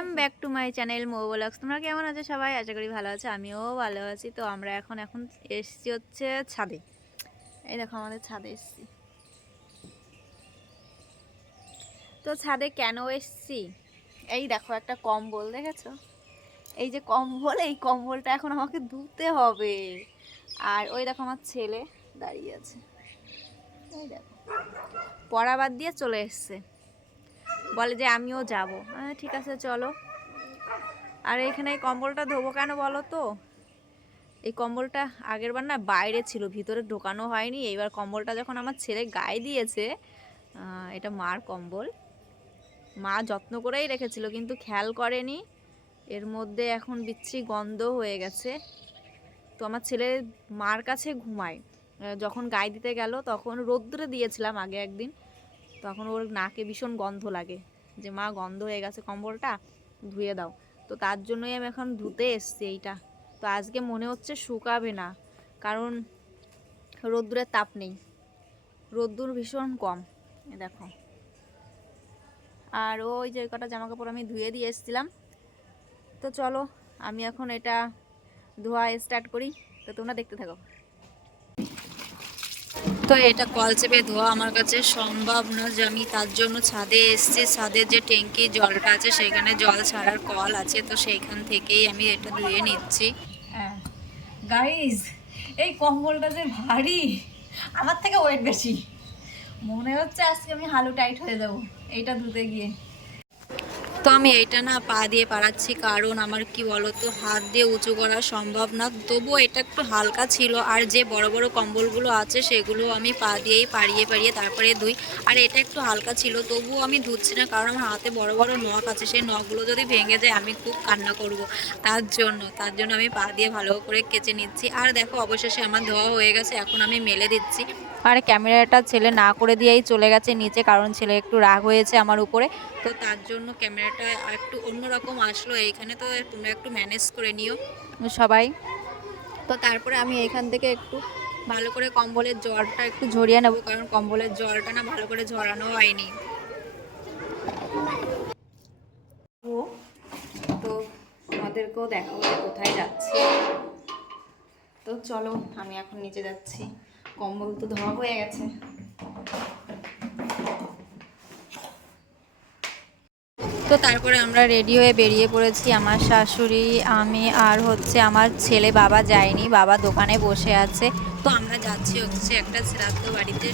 Welcome back to my channel Mo blogs. তোমরা কেমন আছো সবাই? আশা করি ভালো আছো, আমিও ভালো আছি। তো আমরা এখন এসছি হচ্ছে ছাদে। এই দেখো আমাদের ছাদে এসছি। তো ছাদে কেন এসছি, এই দেখো একটা কম্বল দেখেছো? এই যে কম্বল, এই কম্বলটা এখন আমাকে ধুতে হবে। আর ওই দেখো আমার ছেলে দাঁড়িয়ে আছে, এই দেখো পড়া বাদ দিয়ে চলে এসছে, বলে যে আমিও যাবো। ঠিক আছে চলো। আর এখানে এই কম্বলটা ধোবো কেন বলো তো? এই কম্বলটা আগের বার না বাইরে ছিল, ভিতরে ঢোকানো হয়নি। এইবার কম্বলটা যখন আমার ছেলে গায়ে দিয়েছে, এটা মার কম্বল, মা যত্ন করেই রেখেছিল কিন্তু খেয়াল করেনি, এর মধ্যে এখন বিচ্ছিরি গন্ধ হয়ে গেছে। তো আমার ছেলে মার কাছে ঘুমায়, যখন গায়ে দিতে গেল তখন রোদ্দুরে দিয়েছিলাম আগে একদিন, তখন ওর নাকে ভীষণ গন্ধ লাগে, যে মা গন্ধ হয়ে গেছে কম্বলটা, ধুয়ে দাও। তো তার জন্যই আমি এখন ধুতে এসছি এইটা। তো আজকে মনে হচ্ছে শুকাবে না, কারণ রোদ্দুরের তাপ নেই, রোদ্দুর ভীষণ কম। দেখো, আর ওই যে কটা জামা কাপড় আমি ধুয়ে দিয়ে এসেছিলাম। তো চলো আমি এখন এটা ধোয়া স্টার্ট করি, তো তোমরা দেখতে থাকো। তো এটা কল চেপে ধোয়া আমার কাছে সম্ভব না, যে আমি তার জন্য ছাদে এসেছি। ছাদের যে ট্যাঙ্কি জলটা আছে সেখানে জল ছাড়ার কল আছে, তো সেইখান থেকেই আমি এটা ধুয়ে নিচ্ছি। হ্যাঁ গাইজ, এই কম্বলটা যে ভারী, আমার থেকে ওয়েট বেশি, মনে হচ্ছে আজকে আমি হালু টাইট হয়ে যাবো এইটা ধুতে গিয়ে। তো আমি এইটা না পা দিয়ে পাড়াচ্ছি, কারণ আমার কি বলতো হাত দিয়ে উঁচু করা সম্ভব না। তবুও এটা একটু হালকা ছিল, আর যে বড় বড় কম্বলগুলো আছে সেগুলো আমি পা দিয়েই পাড়িয়ে পাড়িয়ে তারপরে ধুই। আর এটা একটু হালকা ছিল, তবুও আমি ধুচ্ছি না, কারণ আমার হাতে বড় বড় নখ আছে, সেই নখগুলো যদি ভেঙে যায় আমি খুব কান্না করব। তার জন্য আমি পা দিয়ে ভালো করে কেচে নিচ্ছি। আর দেখো অবশেষে আমার ধোয়া হয়ে গেছে, এখন আমি মেলে দিচ্ছি। আর ক্যামেরাটা ছেলে না করে দিয়েই চলে গেছে নিচে, কারণ ছেলে একটু রাগ হয়েছে আমার উপরে। তো তার জন্য ক্যামেরাটা একটু অন্যরকম আসলো এইখানে, তো তোমরা একটু ম্যানেজ করে নিও সবাই। তো তারপরে আমি এইখান থেকে একটু ভালো করে কম্বলের জলটা একটু ঝরিয়ে নেবো, কারণ কম্বলের জলটা না ভালো করে ঝরানো হয়নি। তো আমাদেরকেও দেখাবো কোথায় যাচ্ছি। তো চলো আমি এখন নিচে যাচ্ছি, কম্বল তো ধোয়া হয়ে গেছে। তো তারপরে আমরা রেডি হয়ে বেরিয়ে পড়েছি, আমার শাশুড়ি, আমি আর হচ্ছে আমার ছেলে। বাবা যায়নি, বাবা দোকানে বসে আছে। তো আমরা যাচ্ছি হচ্ছে একটা শ্রাদ্ধ বাড়িতে।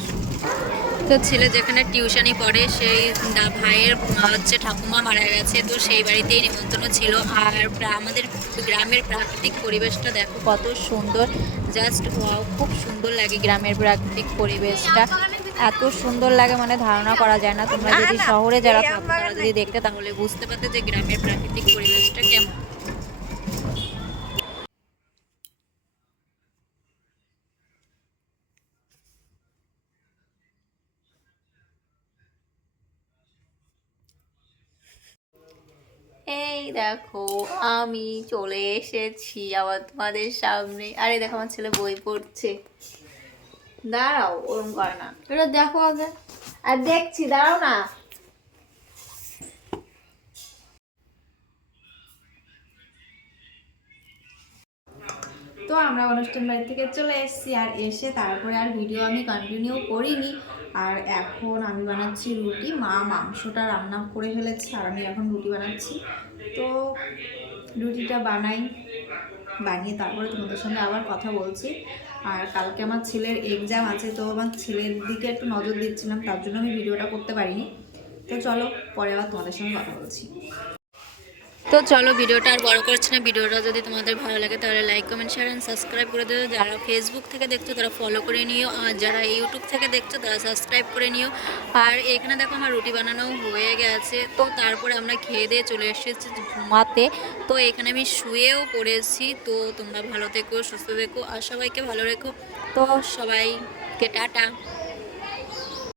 তো ছেলে যেখানে টিউশনি পড়ে সেই ভাইয়ের হচ্ছে ঠাকুমা মারা গেছে, তো সেই বাড়িতেই নিমন্ত্রণ ছিল। আর আমাদের গ্রামের প্রাকৃতিক পরিবেশটা দেখো কত সুন্দর, জাস্ট ওয়াও, খুব সুন্দর লাগে গ্রামের প্রাকৃতিক পরিবেশটা, এত সুন্দর লাগে মানে ধারণা করা যায় না। তোমরা যদি শহরে যারা থাকো তারা যদি দেখতে তাহলে বুঝতে পারতে যে গ্রামের প্রাকৃতিক পরিবেশটা কেমন। এই দেখো আমি চলে এসেছি আবার তোমাদের সামনে। আরে দেখো আমার ছেলে বই পড়ছে, দাঁড়াও ওরম করে না, এটা দেখো আগে। আর দেখছি, দাঁড়াও না। তো আমরা অনুষ্ঠান বাড়ি থেকে চলে এসেছি, আর এসে তারপরে আর ভিডিও আমি কন্টিনিউ করিনি। আর এখন আমি বানাচ্ছি রুটি, মা মাংসটা রান্না করে ফেলেছে আর আমি এখন রুটি বানাচ্ছি। তো রুটিটা বানিয়ে তারপরে তোমাদের সঙ্গে আবার কথা বলছি। আর কালকে আমার ছেলের এক্সাম আছে, তো আমার ছেলের দিকে একটু নজর দিচ্ছিলাম, তার জন্য আমি ভিডিওটা করতে পারিনি। তো চলো পরে আবার তোমাদের সঙ্গে কথা বলছি। তো চলো ভিডিওটা আর বড় করছি না। ভিডিওটা যদি তোমাদের ভালো লাগে তাহলে like comment share and subscribe করে দেবে। যারা ফেসবুক থেকে দেখছো তারা ফলো করে নিও, আর যারা ইউটিউব থেকে দেখছো তারা সাবস্ক্রাইব করে নিও। আর এখানে দেখো আমার রুটি বানানো হয়ে গেছে। তো তারপরে আমরা খেয়ে দিয়ে চলে এসেছি ঘুমাতে। তো এখানে আমি শুয়েও পড়েছি। তো তোমরা ভালো থেকো, সুস্থ থেকো আর সবাইকে ভালো রেখো। তো সবাইকে টাটা।